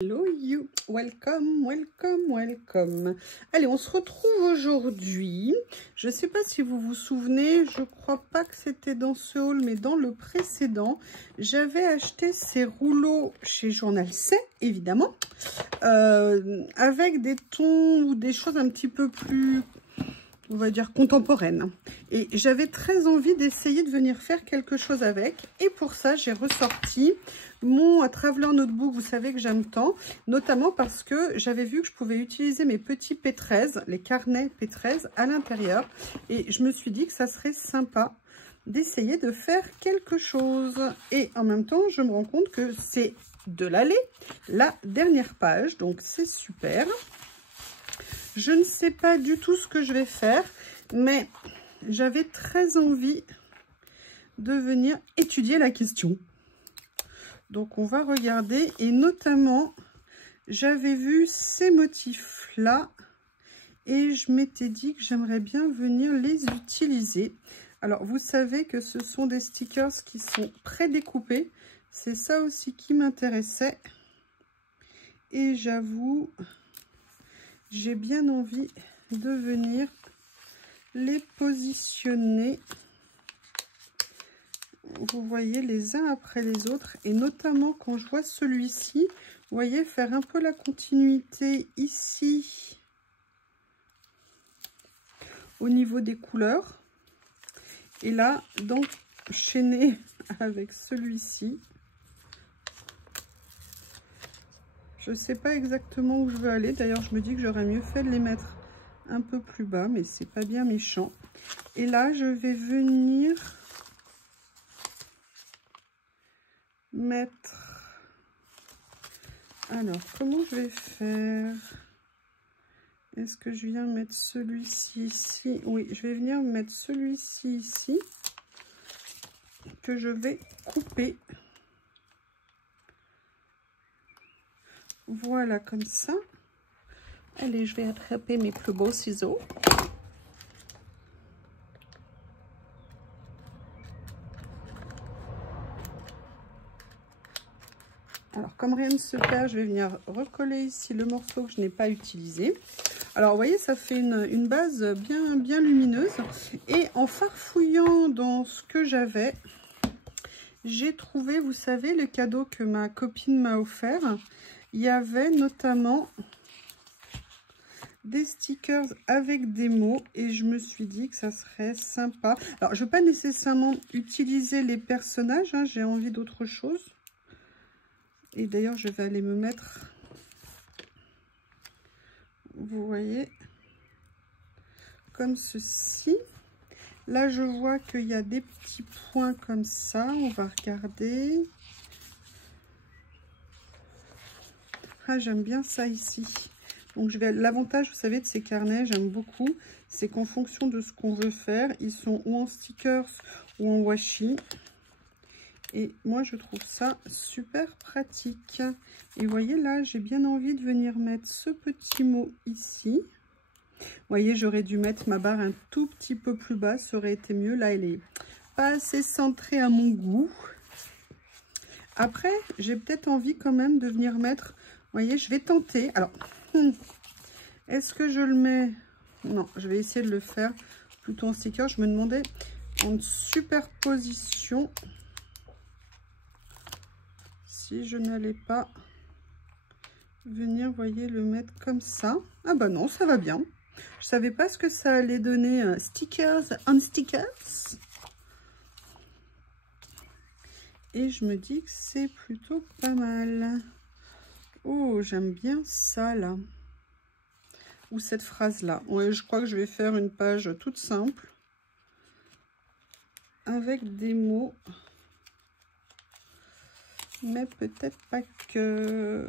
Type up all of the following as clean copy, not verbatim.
Hello you, welcome, welcome, welcome. Allez, on se retrouve aujourd'hui. Je ne sais pas si vous vous souvenez, je crois pas que c'était dans ce haul, mais dans le précédent, j'avais acheté ces rouleaux chez Journal C, évidemment, avec des tons ou des choses un petit peu plus, on va dire, contemporaines. Et j'avais très envie d'essayer de venir faire quelque chose avec. Et pour ça, j'ai ressorti mon Traveler Notebook, vous savez que j'aime tant, notamment parce que j'avais vu que je pouvais utiliser mes petits P13, les carnets P13 à l'intérieur. Et je me suis dit que ça serait sympa d'essayer de faire quelque chose. Et en même temps, je me rends compte que c'est de l'aller, la dernière page, donc c'est super. Je ne sais pas du tout ce que je vais faire, mais j'avais très envie de venir étudier la question. Donc, on va regarder. Et notamment, j'avais vu ces motifs-là. Et je m'étais dit que j'aimerais bien venir les utiliser. Alors, vous savez que ce sont des stickers qui sont prédécoupés. C'est ça aussi qui m'intéressait. Et j'avoue, j'ai bien envie de venir les positionner. Vous voyez, les uns après les autres, et notamment quand je vois celui-ci, vous voyez, faire un peu la continuité ici au niveau des couleurs, et là d'enchaîner avec celui-ci. Je ne sais pas exactement où je veux aller, d'ailleurs je me dis que j'aurais mieux fait de les mettre un peu plus bas, mais c'est pas bien méchant. Et là je vais venir mettre, alors comment je vais faire, est-ce que je viens mettre celui-ci ici? Oui, je vais venir mettre celui-ci ici que je vais couper, voilà, comme ça. Allez, je vais attraper mes plus beaux ciseaux. Alors, comme rien ne se perd, je vais venir recoller ici le morceau que je n'ai pas utilisé. Alors, vous voyez, ça fait une base bien lumineuse. Et en farfouillant dans ce que j'avais, j'ai trouvé, vous savez, le cadeau que ma copine m'a offert. Il y avait notamment des stickers avec des mots. Et je me suis dit que ça serait sympa. Alors, je ne veux pas nécessairement utiliser les personnages, hein, j'ai envie d'autre chose. Et d'ailleurs, je vais aller me mettre, vous voyez, comme ceci. Là, je vois qu'il y a des petits points comme ça. On va regarder. Ah, j'aime bien ça ici. Donc, l'avantage, vous savez, de ces carnets, j'aime beaucoup, c'est qu'en fonction de ce qu'on veut faire, ils sont ou en stickers ou en washi. Et moi, je trouve ça super pratique. Et vous voyez, là, j'ai bien envie de venir mettre ce petit mot ici. Vous voyez, j'aurais dû mettre ma barre un tout petit peu plus bas. Ça aurait été mieux. Là, elle est pas assez centrée à mon goût. Après, j'ai peut-être envie quand même de venir mettre... Vous voyez, je vais tenter. Alors, est-ce que je le mets... Non, je vais essayer de le faire plutôt en sticker. Je me demandais en superposition... si je n'allais pas venir, voyez, le mettre comme ça. Ah bah non, ça va bien. Je savais pas ce que ça allait donner. Stickers on stickers. Et je me dis que c'est plutôt pas mal. Oh, j'aime bien ça, là. Ou cette phrase-là. Ouais, je crois que je vais faire une page toute simple. Avec des mots. Mais peut-être pas que...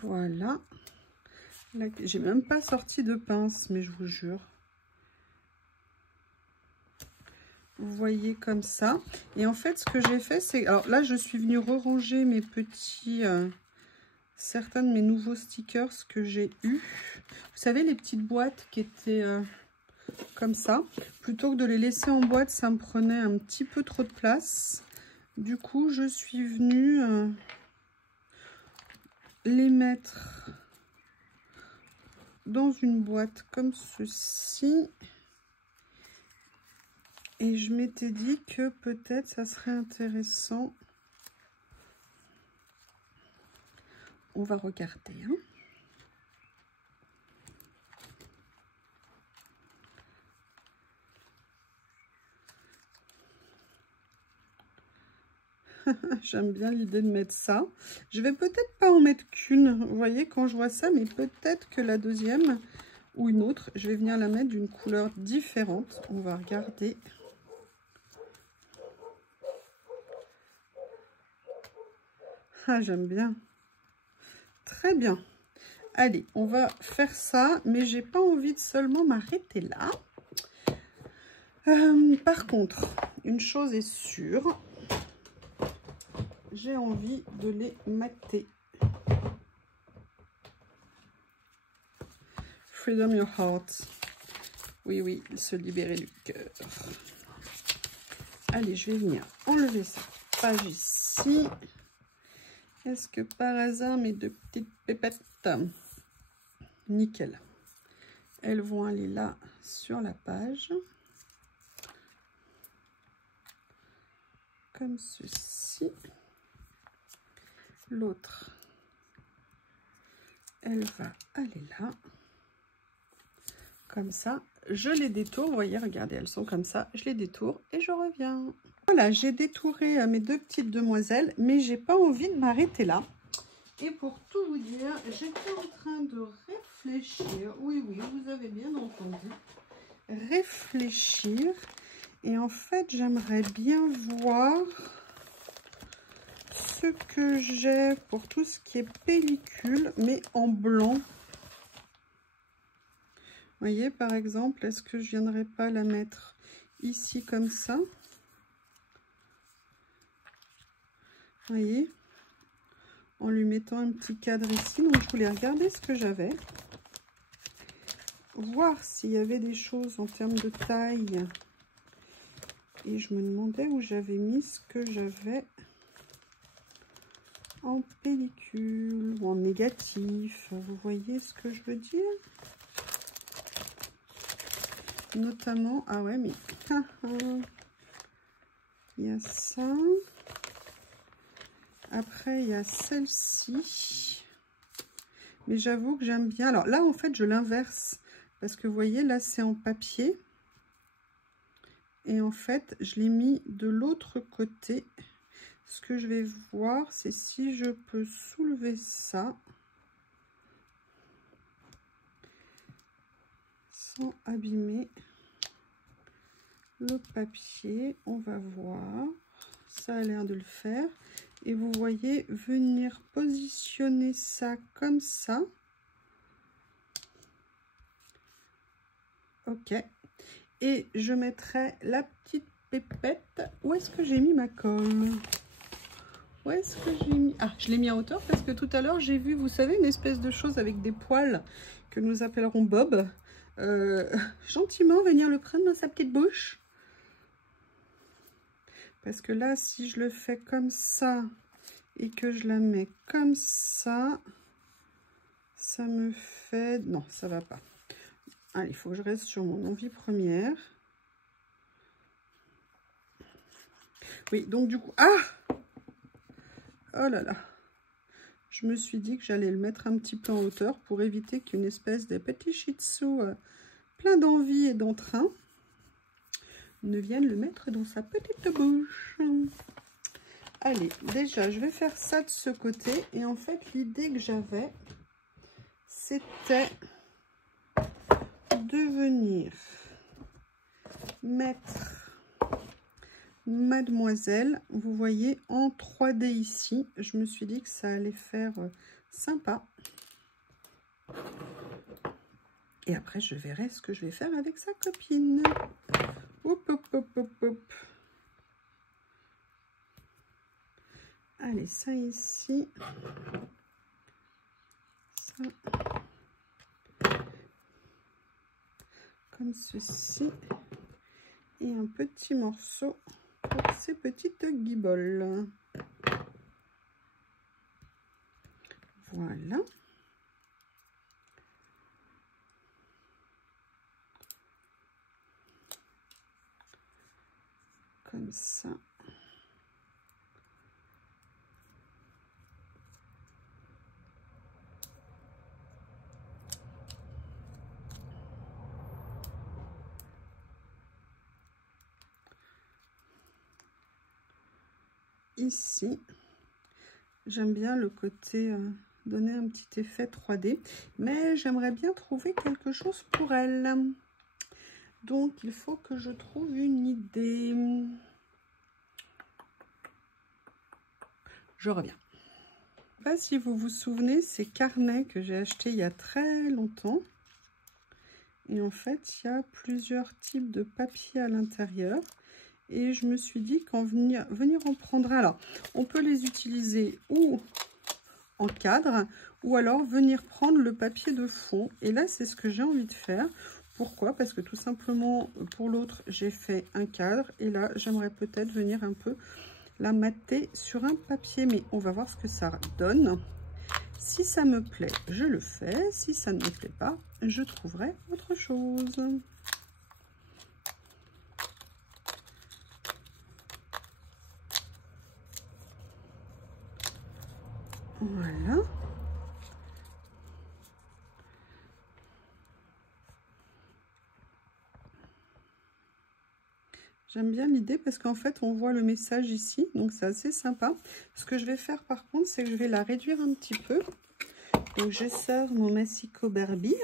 Voilà. Là, j'ai même pas sorti de pince, mais je vous jure. Vous voyez comme ça. Et en fait, ce que j'ai fait, c'est... Alors là, je suis venue ranger mes petits... certains de mes nouveaux stickers que j'ai eu. Vous savez, les petites boîtes qui étaient comme ça. Plutôt que de les laisser en boîte, ça me prenait un petit peu trop de place. Du coup, je suis venue les mettre dans une boîte comme ceci. Et je m'étais dit que peut-être ça serait intéressant. On va regarder, hein. J'aime bien l'idée de mettre ça. Je vais peut-être pas en mettre qu'une, vous voyez, quand je vois ça, mais peut-être que la deuxième ou une autre, je vais venir la mettre d'une couleur différente. On va regarder. Ah, j'aime bien. Très bien. Allez, on va faire ça, mais j'ai pas envie de seulement m'arrêter là. Par contre, une chose est sûre, j'ai envie de les mater. Freedom your heart. Oui, oui, se libérer du cœur. Allez, je vais venir enlever cette page ici. Est-ce que par hasard, mes deux petites pépettes, nickel, elles vont aller là sur la page. Comme ceci. L'autre, elle va aller là. Comme ça, je les détourne. Vous voyez, regardez, elles sont comme ça. Je les détourne et je reviens. Voilà, j'ai détouré mes deux petites demoiselles, mais j'ai pas envie de m'arrêter là. Et pour tout vous dire, j'étais en train de réfléchir. Oui, oui, vous avez bien entendu. Réfléchir. Et en fait, j'aimerais bien voir ce que j'ai pour tout ce qui est pellicule, mais en blanc. Vous voyez, par exemple, est-ce que je viendrais pas la mettre ici comme ça? Vous voyez, en lui mettant un petit cadre ici. Donc, je voulais regarder ce que j'avais. Voir s'il y avait des choses en termes de taille. Et je me demandais où j'avais mis ce que j'avais en pellicule ou en négatif. Vous voyez ce que je veux dire? Notamment, ah ouais, mais il y a ça. Après, il y a celle-ci. Mais j'avoue que j'aime bien. Alors là, en fait, je l'inverse. Parce que vous voyez, là, c'est en papier. Et en fait, je l'ai mis de l'autre côté. Ce que je vais voir, c'est si je peux soulever ça. Sans abîmer le papier. On va voir. Ça a l'air de le faire. Et vous voyez, venir positionner ça comme ça. Ok. Et je mettrai la petite pépette. Où est-ce que j'ai mis ma colle? Où est-ce que j'ai mis? Ah, je l'ai mis à hauteur parce que tout à l'heure, j'ai vu, vous savez, une espèce de chose avec des poils que nous appellerons Bob. Gentiment venir le prendre dans sa petite bouche. Parce que là, si je le fais comme ça et que je la mets comme ça, ça me fait... Non, ça va pas. Allez, il faut que je reste sur mon envie première. Oui, donc du coup... Ah! Oh là là! Je me suis dit que j'allais le mettre un petit peu en hauteur pour éviter qu'une espèce de petit shih tzu plein d'envie et d'entrain ne vienne le mettre dans sa petite bouche. Allez, déjà, je vais faire ça de ce côté. Et en fait, l'idée que j'avais, c'était de venir mettre Mademoiselle, vous voyez, en 3D ici. Je me suis dit que ça allait faire sympa. Et après, je verrai ce que je vais faire avec sa copine. Hop, hop, hop, hop, hop. Allez, ça ici. Ça. Comme ceci. Et un petit morceau pour ces petites guiboles. Voilà. Comme ça. Ici, j'aime bien le côté donner un petit effet 3D, mais j'aimerais bien trouver quelque chose pour elle. Donc il faut que je trouve une idée. Je reviens. Je ne sais pas si vous vous souvenez, ces carnets que j'ai achetés il y a très longtemps. Et en fait, il y a plusieurs types de papier à l'intérieur. Et je me suis dit qu'en venir en prendre un. Alors, on peut les utiliser ou en cadre, ou alors venir prendre le papier de fond. Et là, c'est ce que j'ai envie de faire. Pourquoi? Parce que tout simplement, pour l'autre, j'ai fait un cadre. Et là, j'aimerais peut-être venir un peu la mater sur un papier. Mais on va voir ce que ça donne. Si ça me plaît, je le fais. Si ça ne me plaît pas, je trouverai autre chose. Voilà. J'aime bien l'idée parce qu'en fait, on voit le message ici. Donc, c'est assez sympa. Ce que je vais faire, par contre, c'est que je vais la réduire un petit peu. Donc, je sors mon massicot Barbie.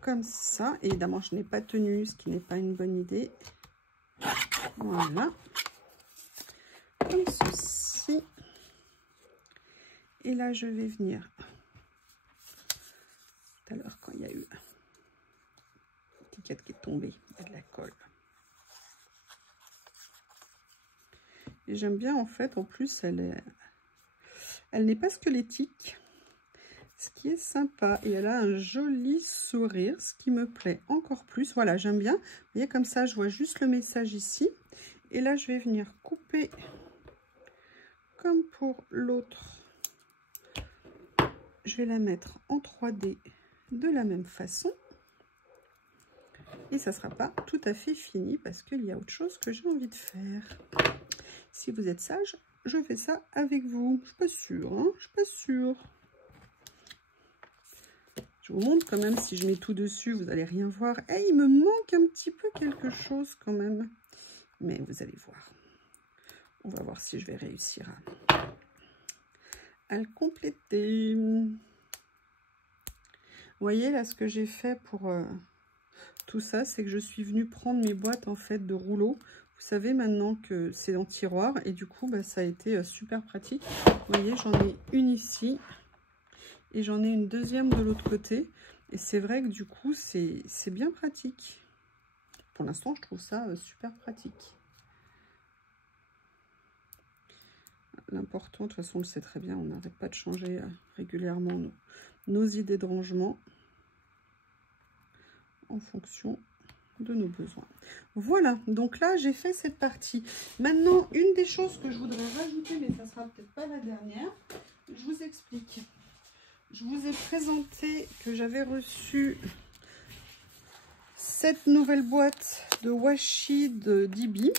Comme ça. Évidemment, je n'ai pas tenu, ce qui n'est pas une bonne idée. Voilà. Comme ceci. Et là, je vais venir. Tout à l'heure, quand il y a eu l'étiquette qui est tombée, il y a de la colle. Et j'aime bien, en fait, en plus, elle n'est pas squelettique. Ce qui est sympa. Et elle a un joli sourire, ce qui me plaît encore plus. Voilà, j'aime bien. Vous voyez, comme ça, je vois juste le message ici. Et là, je vais venir couper comme pour l'autre. Je vais la mettre en 3D de la même façon. Et ça ne sera pas tout à fait fini parce qu'il y a autre chose que j'ai envie de faire. Si vous êtes sage, je fais ça avec vous. Je ne suis pas sûre, hein, je ne suis pas sûre. Je vous montre quand même, si je mets tout dessus, vous n'allez rien voir. Et il me manque un petit peu quelque chose quand même. Mais vous allez voir. On va voir si je vais réussir à le compléter. Vous voyez là ce que j'ai fait pour tout ça, c'est que je suis venue prendre mes boîtes en fait de rouleaux. Vous savez maintenant que c'est en tiroir et du coup bah, ça a été super pratique. Vous voyez, j'en ai une ici et j'en ai une deuxième de l'autre côté. Et c'est vrai que du coup c'est bien pratique. Pour l'instant je trouve ça super pratique. L'important, de toute façon on le sait très bien, on n'arrête pas de changer régulièrement nos idées de rangement en fonction de nos besoins. Voilà, donc là j'ai fait cette partie. Maintenant, une des choses que je voudrais rajouter, mais ça sera peut-être pas la dernière, je vous explique. Je vous ai présenté que j'avais reçu cette nouvelle boîte de washi de Dibi.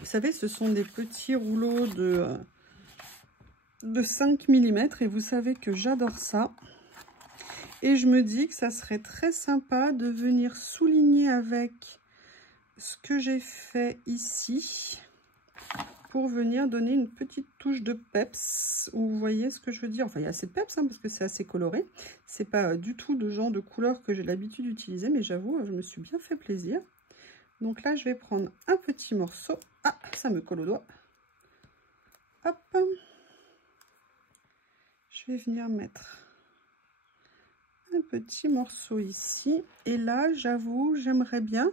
Vous savez, ce sont des petits rouleaux de 5 mm et vous savez que j'adore ça. Et je me dis que ça serait très sympa de venir souligner avec ce que j'ai fait ici pour venir donner une petite touche de peps. Vous voyez ce que je veux dire? Enfin, il y a assez de peps hein, parce que c'est assez coloré. C'est pas du tout le genre de couleur que j'ai l'habitude d'utiliser, mais j'avoue, je me suis bien fait plaisir. Donc là, je vais prendre un petit morceau. Ah, ça me colle au doigt. Hop. Je vais venir mettre un petit morceau ici. Et là, j'avoue, j'aimerais bien...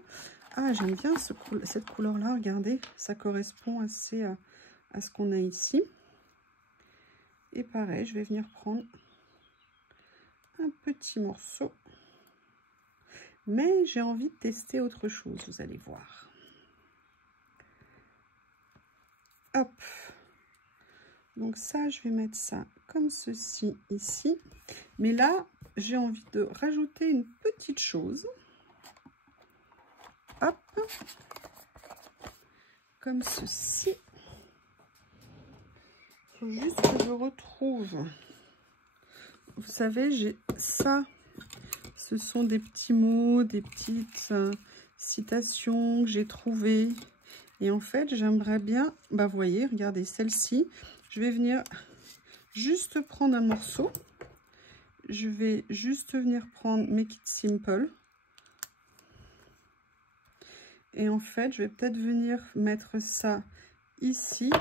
Ah, j'aime bien cette couleur-là. Regardez, ça correspond assez à ce qu'on a ici. Et pareil, je vais venir prendre un petit morceau. Mais j'ai envie de tester autre chose, vous allez voir. Hop. Donc ça, je vais mettre ça comme ceci ici. Mais là, j'ai envie de rajouter une petite chose. Hop. Comme ceci. Il faut juste que je retrouve. Vous savez, j'ai ça. Ce sont des petits mots, des petites citations que j'ai trouvées. Et en fait, j'aimerais bien, bah vous voyez, regardez celle-ci. Je vais venir juste prendre un morceau. Je vais juste venir prendre Make It Simple. Et en fait, je vais peut-être venir mettre ça ici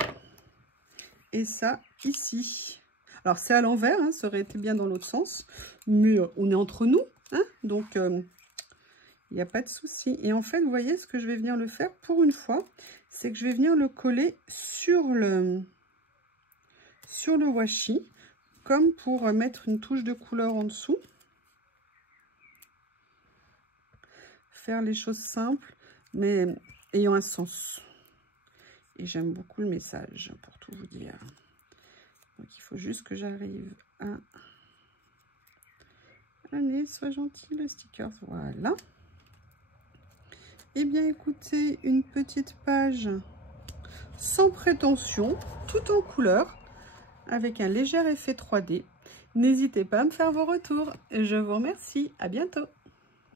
et ça ici. Alors, c'est à l'envers, hein, ça aurait été bien dans l'autre sens. Mais on est entre nous, hein, donc il n'y a pas de souci. Et en fait, vous voyez, ce que je vais venir le faire pour une fois, c'est que je vais venir le coller sur le washi, comme pour mettre une touche de couleur en dessous. Faire les choses simples, mais ayant un sens. Et j'aime beaucoup le message, pour tout vous dire. Donc, il faut juste que j'arrive à... Allez, sois gentil, le sticker. Voilà. Eh bien, écoutez, une petite page sans prétention, tout en couleur, avec un léger effet 3D. N'hésitez pas à me faire vos retours. Je vous remercie. À bientôt.